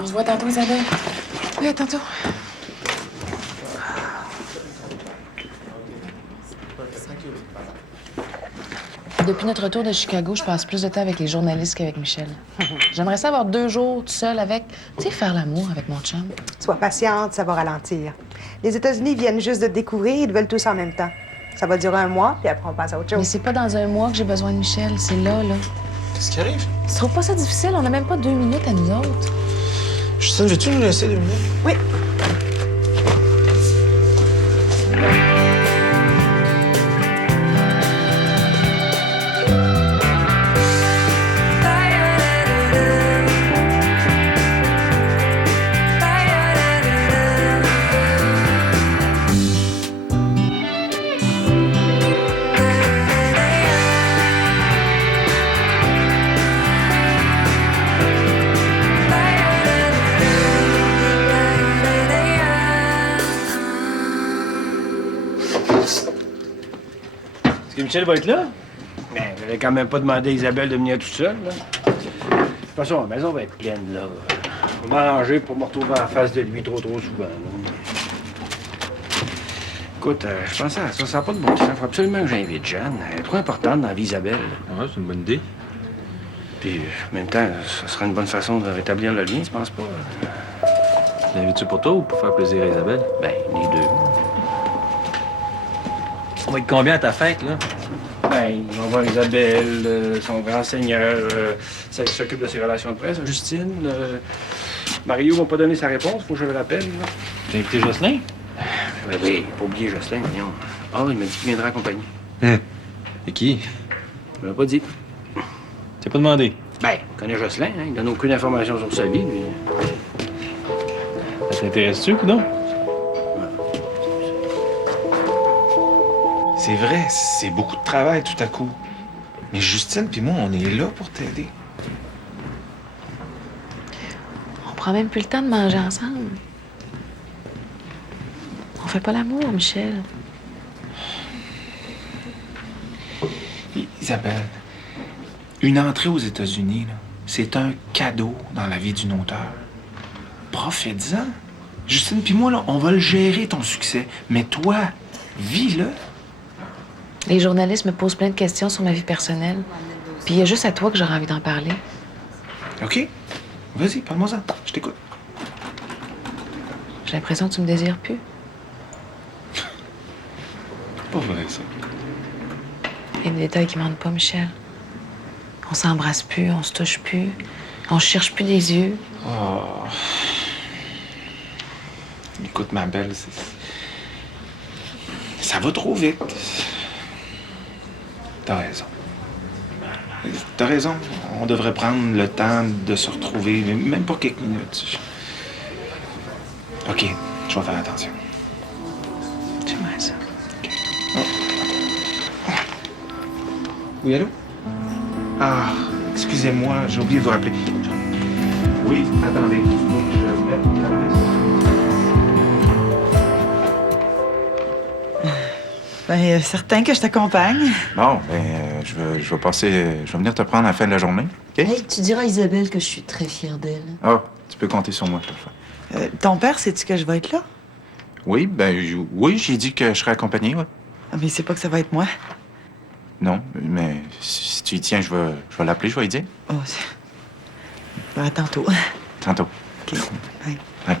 On se voit tantôt, Isabelle. Oui, à tantôt. Depuis notre retour de Chicago, je passe plus de temps avec les journalistes qu'avec Michel. J'aimerais ça avoir 2 jours tout seul avec, tu sais, faire l'amour avec mon chum. Sois patiente, ça va ralentir. Les États-Unis viennent juste de te découvrir, ils te veulent tous en même temps. Ça va durer 1 mois, puis après on passe à autre Mais chose. c'est pas dans 1 mois que j'ai besoin de Michel, c'est là. Qu'est-ce qui arrive? Tu trouves pas ça difficile? On a même pas 2 minutes à nous autres. Justine, veux-tu nous laisser 2 minutes? Oui. Est-ce que Michel va être là? Ben, j'avais quand même pas demandé à Isabelle de venir toute seule, là. De toute façon, la maison va être pleine, là. On va m'arranger pour me retrouver en face de lui trop souvent, là. Écoute, je pensais à ça, ça n'a pas de bon sens. Faut absolument que j'invite Jeanne. Elle est trop importante dans la vie d'Isabelle. Ouais, c'est une bonne idée. Puis, en même temps, ça sera une bonne façon de rétablir le lien, tu penses pas? L'invites-tu pour toi ou pour faire plaisir à Isabelle? Ben, les deux. On va être combien à ta fête, là? Ben, on va voir Isabelle, son grand seigneur, celle qui s'occupe de ses relations de presse, Justine. Mario m'a pas donné sa réponse, faut que je le rappelle. Là. T'as invité Jocelyn? Ben oui, pas oublier Jocelyn, voyons. Ah, il m'a dit qu'il viendrait accompagner. Et qui? Il m'a pas dit. T'as pas demandé? Ben, il connaît Jocelyn, hein, il donne aucune information sur sa vie, lui. Ça t'intéresse-tu, ou non? C'est vrai, c'est beaucoup de travail tout à coup. Mais Justine puis moi, on est là pour t'aider. On prend même plus le temps de manger ensemble. On fait pas l'amour, Michel. Isabelle, une entrée aux États-Unis, là, c'est un cadeau dans la vie d'une auteure. Profite-en. Justine puis moi, là, on va le gérer, ton succès. Mais toi, vis-le. Les journalistes me posent plein de questions sur ma vie personnelle. Puis il y a juste à toi que j'aurais envie d'en parler. OK? Vas-y, parle-moi-en. Je t'écoute. J'ai l'impression que tu me désires plus. Pas vrai, ça. Il y a des détails qui mentent pas, Michel. On s'embrasse plus, on se touche plus, on se cherche plus des yeux. Oh. Écoute, ma belle, ça va trop vite. T'as raison. T'as raison. On devrait prendre le temps de se retrouver, même pour quelques minutes. OK, je vais faire attention. J'aimerais ça. OK. Oh. Oui, allô? Ah, excusez-moi, j'ai oublié de vous rappeler. Oui, attendez. Faut que je mette la liste. Bien, certain que je t'accompagne. Bon, je vais passer. Je vais venir te prendre à la fin de la journée. OK? Hey, tu diras à Isabelle que je suis très fière d'elle. Ah, tu peux compter sur moi, je vais le faire. Ton père, sais-tu que je vais être là? Oui, oui, j'ai dit que je serais accompagné, ouais. Ah, mais c'est pas que ça va être moi. Non, mais si tu y tiens, je vais l'appeler, je vais lui dire. Oh, ben, à tantôt. Tantôt. OK. Bye. Ouais.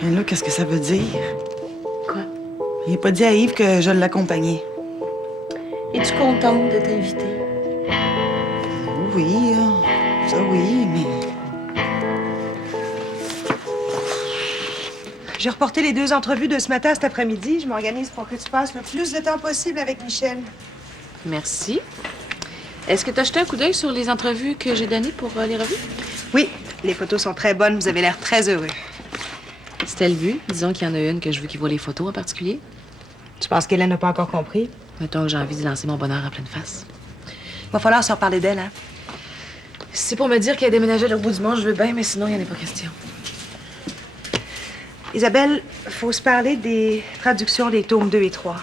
Et là, qu'est-ce que ça veut dire? Quoi? Il n'a pas dit à Yves que je l'accompagnais. Es-tu contente de t'inviter? Oui, ça oui, mais... J'ai reporté les 2 entrevues de ce matin à cet après-midi. Je m'organise pour que tu passes le plus de temps possible avec Michel. Merci. Est-ce que tu as jeté un coup d'œil sur les entrevues que j'ai données pour les revues? Oui, les photos sont très bonnes. Vous avez l'air très heureux. C'était le but. Disons qu'il y en a une que je veux qu'il voit les photos en particulier. Tu penses qu'Hélène n'a pas encore compris? Mettons que j'ai envie de lancer mon bonheur à pleine face. Va falloir se reparler d'elle, hein? Si c'est pour me dire qu'elle a déménagé à l'autre bout du monde, je veux bien, mais sinon, il n'y en a pas question. Isabelle, faut se parler des traductions des tomes 2 et 3.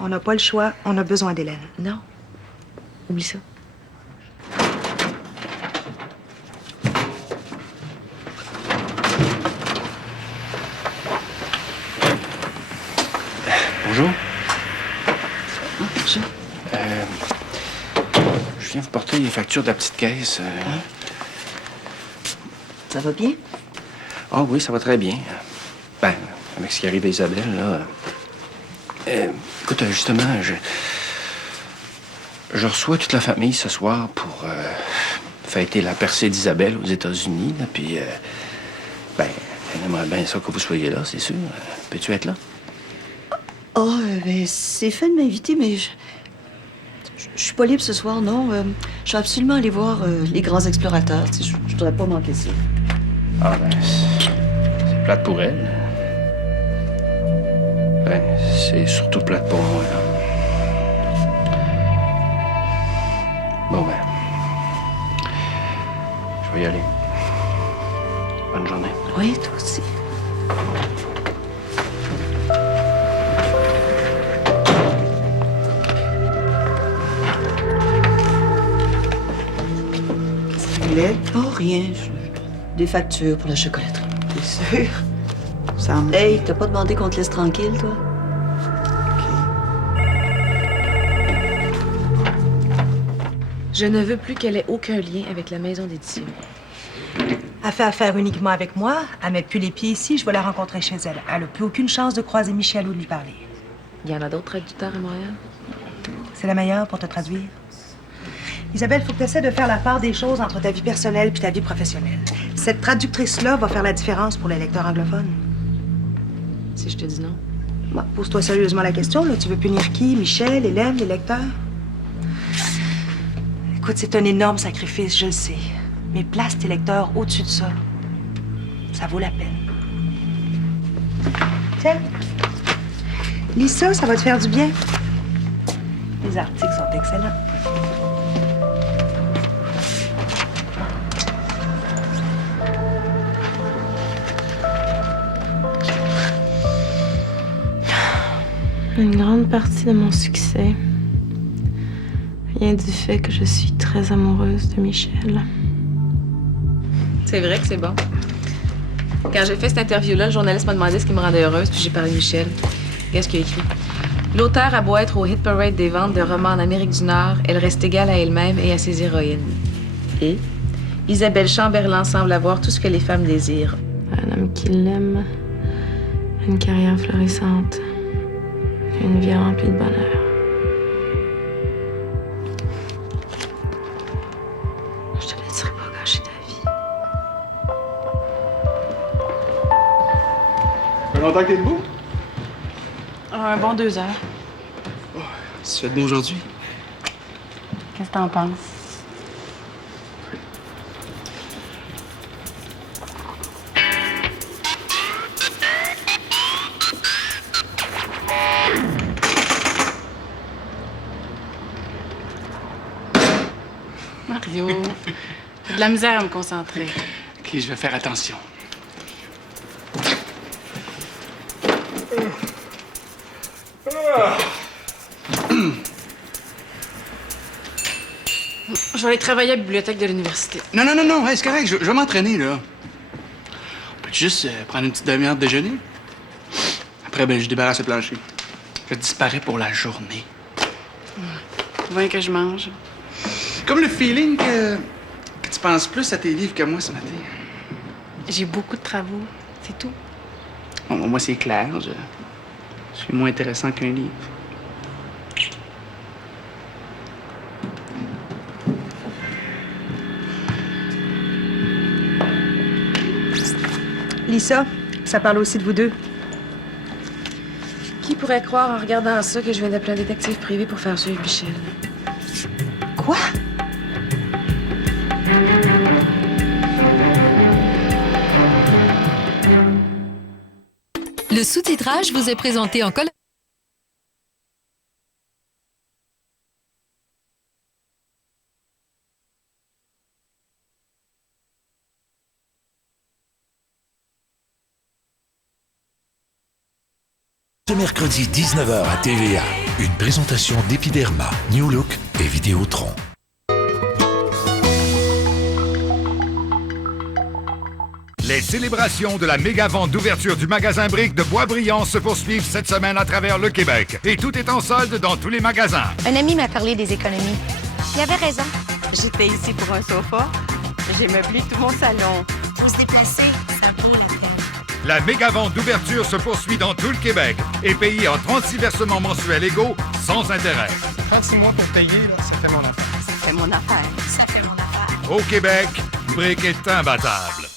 On n'a pas le choix, on a besoin d'Hélène. Non. Oublie ça. Bonjour. Bonjour. Je viens vous porter les factures de la petite caisse. Ça va bien? Ah oui, ça va très bien. Ben, avec ce qui arrive à Isabelle, là. Écoute, justement, je reçois toute la famille ce soir pour fêter la percée d'Isabelle aux États-Unis. Là, puis, ben, elle aimerait bien ça que vous soyez là, c'est sûr. Peux-tu être là? Oh, ben, c'est fait de m'inviter, mais je suis pas libre ce soir, non. Je vais absolument aller voir les grands explorateurs. Tu sais, je voudrais pas manquer ça. Ah, ben, c'est plate pour elle. Ben, c'est surtout plate pour moi, là. Bon, ben, je vais y aller. Bonne journée. Oui, toi aussi. Qu'est-ce que tu voulais? Oh, rien. Des factures pour la chocolaterie. T'es sûr? Ça me... Hey, t'as pas demandé qu'on te laisse tranquille, toi? Je ne veux plus qu'elle ait aucun lien avec la maison d'édition. Elle fait affaire uniquement avec moi, elle met plus les pieds ici, je vais la rencontrer chez elle. Elle n'a plus aucune chance de croiser Michel ou de lui parler. Il y en a d'autres traducteurs à Montréal? C'est la meilleure pour te traduire. Isabelle, faut que tu essaies de faire la part des choses entre ta vie personnelle puis ta vie professionnelle. Cette traductrice-là va faire la différence pour les lecteurs anglophones. Si je te dis non. Bon, pose-toi sérieusement la question, là. Tu veux punir qui? Michel, Hélène, les lecteurs? Écoute, c'est un énorme sacrifice, je le sais. Mais place tes lecteurs au-dessus de ça. Ça vaut la peine. Tiens. Lis ça, ça va te faire du bien. Les articles sont excellents. Une grande partie de mon succès vient du fait que je suis très amoureuse de Michel. C'est vrai que c'est bon. Quand j'ai fait cette interview-là, le journaliste m'a demandé ce qui me rendait heureuse, puis j'ai parlé de Michel. Qu'est-ce qu'il a écrit? L'auteur a beau être au hit parade des ventes de romans en Amérique du Nord, elle reste égale à elle-même et à ses héroïnes. Et Isabelle Chamberlain semble avoir tout ce que les femmes désirent. Un homme qui l'aime, une carrière florissante, une vie remplie de bonheur. Je te laisserai pas gâcher ta vie. Ça fait longtemps que t'es debout? Un bon 2 heures. Ça fait de beau aujourd'hui? Qu'est-ce que t'en penses? Mario, j'ai de la misère à me concentrer. OK, je vais faire attention. Je vais aller travailler à la bibliothèque de l'université. Non, non, non, non, hey, c'est correct, je vais m'entraîner, là. On peut juste prendre une petite demi-heure de déjeuner? Après, ben, je débarrasse le plancher. Je disparais pour la journée. Voyons que je mange. Comme le feeling que tu penses plus à tes livres que moi ce matin. J'ai beaucoup de travaux, c'est tout. Bon, moi, c'est clair, je suis moins intéressant qu'un livre. Lis ça parle aussi de vous deux. Qui pourrait croire en regardant ça que je viens d'appeler un détective privé pour faire suivre Michel? Quoi? Le sous-titrage vous est présenté en collaboration Ce mercredi 19h à TVA, une présentation d'Epiderma, New Look et Vidéotron. Les célébrations de la méga vente d'ouverture du magasin Brick de Boisbriand se poursuivent cette semaine à travers le Québec. Et tout est en solde dans tous les magasins. Un ami m'a parlé des économies. Il avait raison. J'étais ici pour un sofa. J'ai meublé tout mon salon. Faut se déplacer, ça vaut la peine. La méga vente d'ouverture se poursuit dans tout le Québec et payée en 36 versements mensuels égaux sans intérêt. 36 mois pour payer, là, ça fait mon affaire. Ça fait mon affaire. Ça fait mon affaire. Au Québec, Brick est imbattable.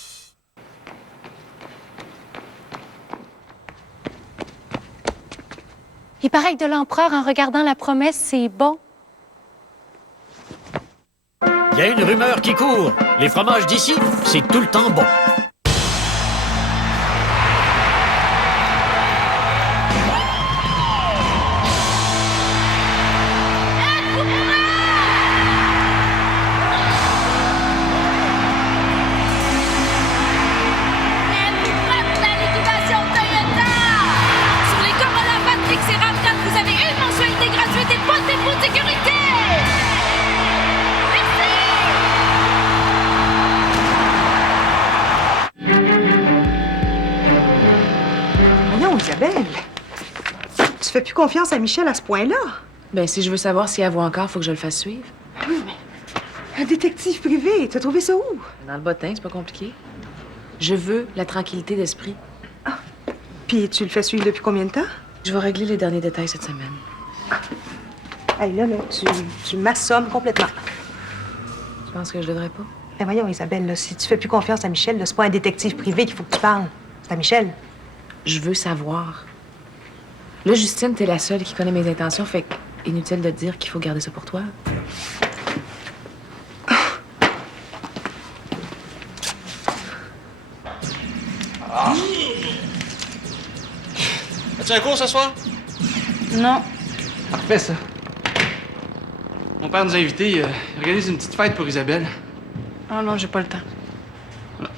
Il paraît que de l'empereur, en regardant la promesse, c'est bon. Il y a une rumeur qui court. Les fromages d'ici, c'est tout le temps bon. Voyons, Isabelle. Tu fais plus confiance à Michel à ce point-là? Ben, si je veux savoir si elle voit encore, faut que je le fasse suivre. Oui, mais... Un détective privé, t'as trouvé ça où? Dans le bottin, c'est pas compliqué. Je veux la tranquillité d'esprit. Ah. Puis tu le fais suivre depuis combien de temps? Je vais régler les derniers détails cette semaine. Hey, là, tu m'assommes complètement. Tu penses que je devrais pas? Ben voyons, Isabelle, là, si tu fais plus confiance à Michel, là, c'est pas un détective privé qu'il faut que tu parles. C'est à Michel. Je veux savoir. Là, Justine, t'es la seule qui connaît mes intentions, fait que inutile de te dire qu'il faut garder ça pour toi. Ah. As-tu un cours ce soir? Non. Parfait, ça. Mon père nous a invités. Il organise une petite fête pour Isabelle. Oh non, j'ai pas le temps. Voilà.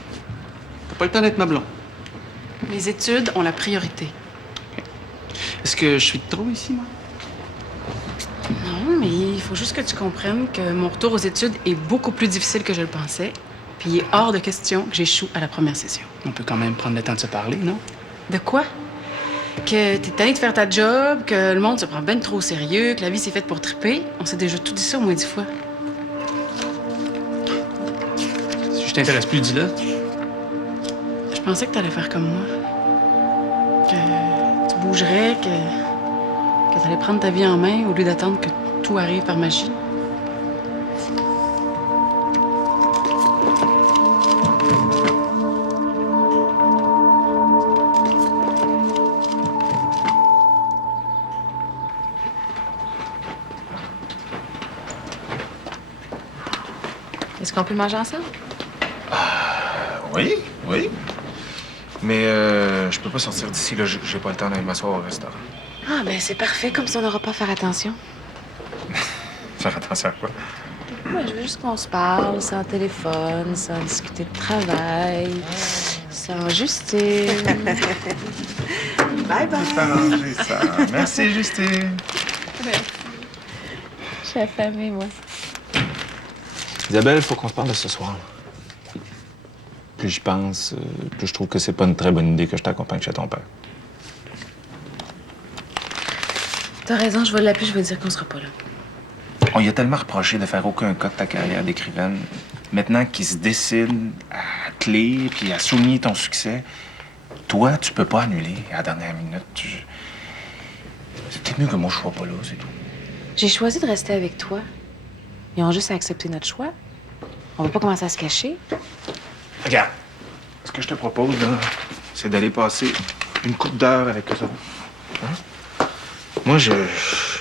T'as pas le temps d'être ma blonde. Les études ont la priorité. Est-ce que je suis de trop ici, moi? Non, mais il faut juste que tu comprennes que mon retour aux études est beaucoup plus difficile que je le pensais. Puis il est hors de question que j'échoue à la première session. On peut quand même prendre le temps de se parler, non? De quoi? Que t'es tanné de faire ta job, que le monde se prend ben trop au sérieux, que la vie c'est faite pour triper. On s'est déjà tout dit ça au moins 10 fois. Si je t'intéresse plus, dis-le. Je pensais que t'allais faire comme moi. Que tu bougerais, que t'allais prendre ta vie en main au lieu d'attendre que tout arrive par magie. Est-ce qu'on peut manger ensemble? Oui, oui. Mais je peux pas sortir d'ici, là. J'ai pas le temps d'aller m'asseoir au restaurant. Ah, ben c'est parfait, comme ça on n'aura pas à faire attention. Faire attention à quoi? Ouais, je veux juste qu'on se parle, sans téléphone, sans discuter de travail, sans Justine. Bye bye. C'est arrangé, ça. Merci, Justine. Je suis affamée, moi. Isabelle, faut qu'on se parle de ce soir. Plus j'y pense, plus je trouve que c'est pas une très bonne idée que je t'accompagne chez ton père. T'as raison, je vais l'appeler, je vais dire qu'on sera pas là. On y a tellement reproché de faire aucun cas de ta carrière d'écrivaine. Maintenant qu'il se décide à te lire puis à souligner ton succès, toi, tu peux pas annuler à la dernière minute. C'est peut-être mieux que moi, je sois pas là, c'est tout. J'ai choisi de rester avec toi. Ils ont juste à accepter notre choix. On va pas commencer à se cacher. Regarde, ce que je te propose, là, c'est d'aller passer une couple d'heures avec eux autres. Hein? Moi, j'ai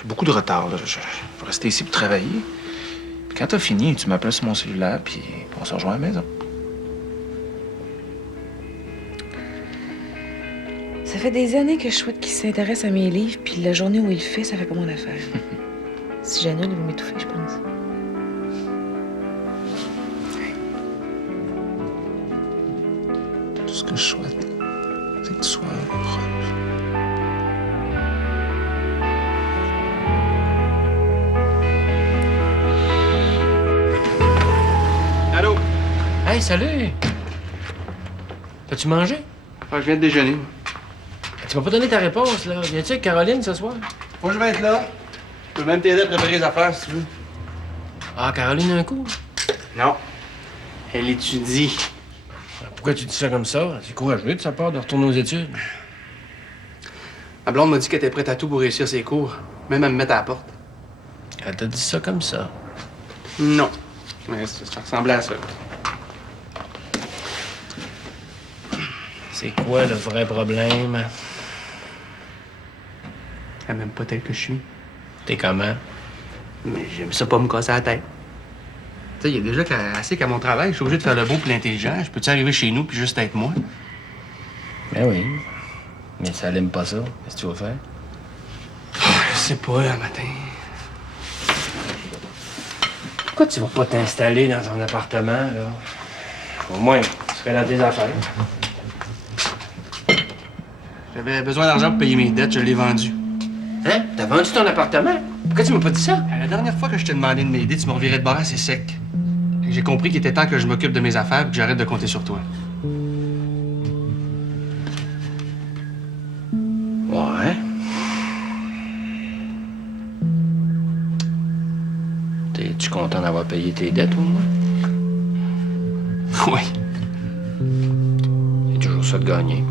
beaucoup de retard, là. Je vais rester ici pour travailler. Puis quand t'as fini, tu m'appelles sur mon cellulaire, puis on se rejoint à la maison. Ça fait des années que je souhaite qu'il s'intéresse à mes livres, puis la journée où il le fait, ça fait pas mon affaire. Si j'annule, il va m'étouffer, je pense. Tout ce que je souhaite, c'est que tu sois heureuse. salut! As-tu mangé? Je viens de déjeuner. Tu m'as pas donné ta réponse, là. Viens-tu avec Caroline ce soir? Moi, je vais être là. Je peux même t'aider à préparer les affaires, si tu veux. Ah, Caroline, un coup? Non. Elle étudie. Pourquoi tu dis ça comme ça? C'est courageux de sa part de retourner aux études. Ma blonde m'a dit qu'elle était prête à tout pour réussir ses cours, même à me mettre à la porte. Elle t'a dit ça comme ça? Non. Mais ça ressemblait à ça. C'est quoi le vrai problème? Elle m'aime pas tel que je suis. T'es comment? Mais j'aime ça pas me casser la tête. Tu sais, il y a déjà assez qu'à mon travail, je suis obligé de faire le beau puis l'intelligent. Je peux-tu arriver chez nous puis juste être moi? Ben oui. Mais ça l'aime pas ça. Qu'est-ce que tu vas faire? Je sais pas, un matin. Pourquoi tu vas pas t'installer dans ton appartement, là? Au moins, tu serais dans tes affaires. J'avais besoin d'argent pour payer mes dettes, je l'ai vendu. Hein? T'as vendu ton appartement? Pourquoi tu m'as pas dit ça? La dernière fois que je t'ai demandé de m'aider, tu me revirais de bord assez sec. J'ai compris qu'il était temps que je m'occupe de mes affaires et que j'arrête de compter sur toi. Ouais. T'es-tu content d'avoir payé tes dettes, au moins? Oui. C'est toujours ça de gagner.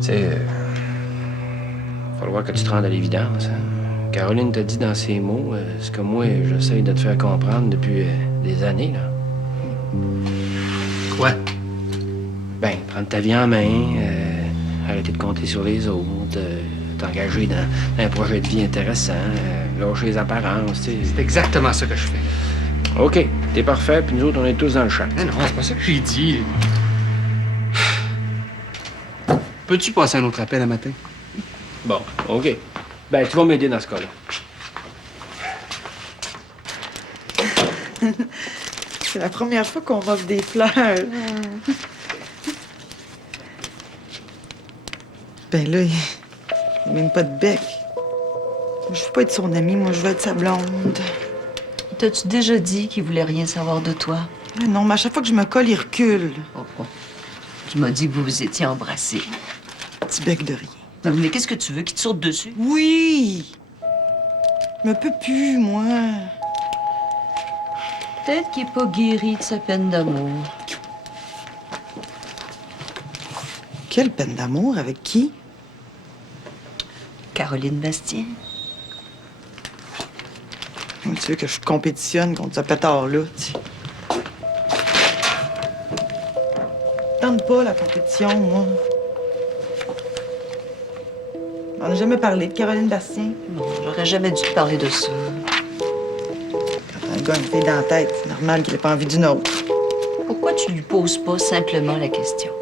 Tu sais, va falloir que tu te rendes à l'évidence. Hein? Caroline t'a dit dans ses mots ce que moi, j'essaye de te faire comprendre depuis des années, là. Quoi? Ben, prendre ta vie en main, arrêter de compter sur les autres, t'engager dans un projet de vie intéressant, lâcher les apparences, tu sais. C'est exactement ça que je fais. OK, t'es parfait, puis nous autres, on est tous dans le champ. Mais non, c'est pas ça que j'ai dit. Peux-tu passer un autre appel un matin? Bon, OK. Ben, tu vas m'aider dans ce cas-là. C'est la première fois qu'on m'offre des fleurs. Ben là, il n'y a même pas de bec. Je veux pas être son amie, moi, je veux être sa blonde. T'as-tu déjà dit qu'il voulait rien savoir de toi? Mais non, mais à chaque fois que je me colle, il recule. Oh. Tu m'as dit que vous vous étiez embrassés. Petit bec de rien. Non, mais qu'est-ce que tu veux? Qu'il te saute dessus? Oui! Je me peux plus, moi. Peut-être qu'il n'est pas guéri de sa peine d'amour. Quelle peine d'amour? Avec qui? Caroline Bastien. Tu veux que je compétitionne contre ce pétard-là, tu sais. Tente pas la compétition, moi. On n'a jamais parlé de Caroline Bastien. Non, j'aurais jamais dû te parler de ça. Quand un gars a une fille dans la tête, c'est normal qu'il ait pas envie d'une autre. Pourquoi tu lui poses pas simplement la question?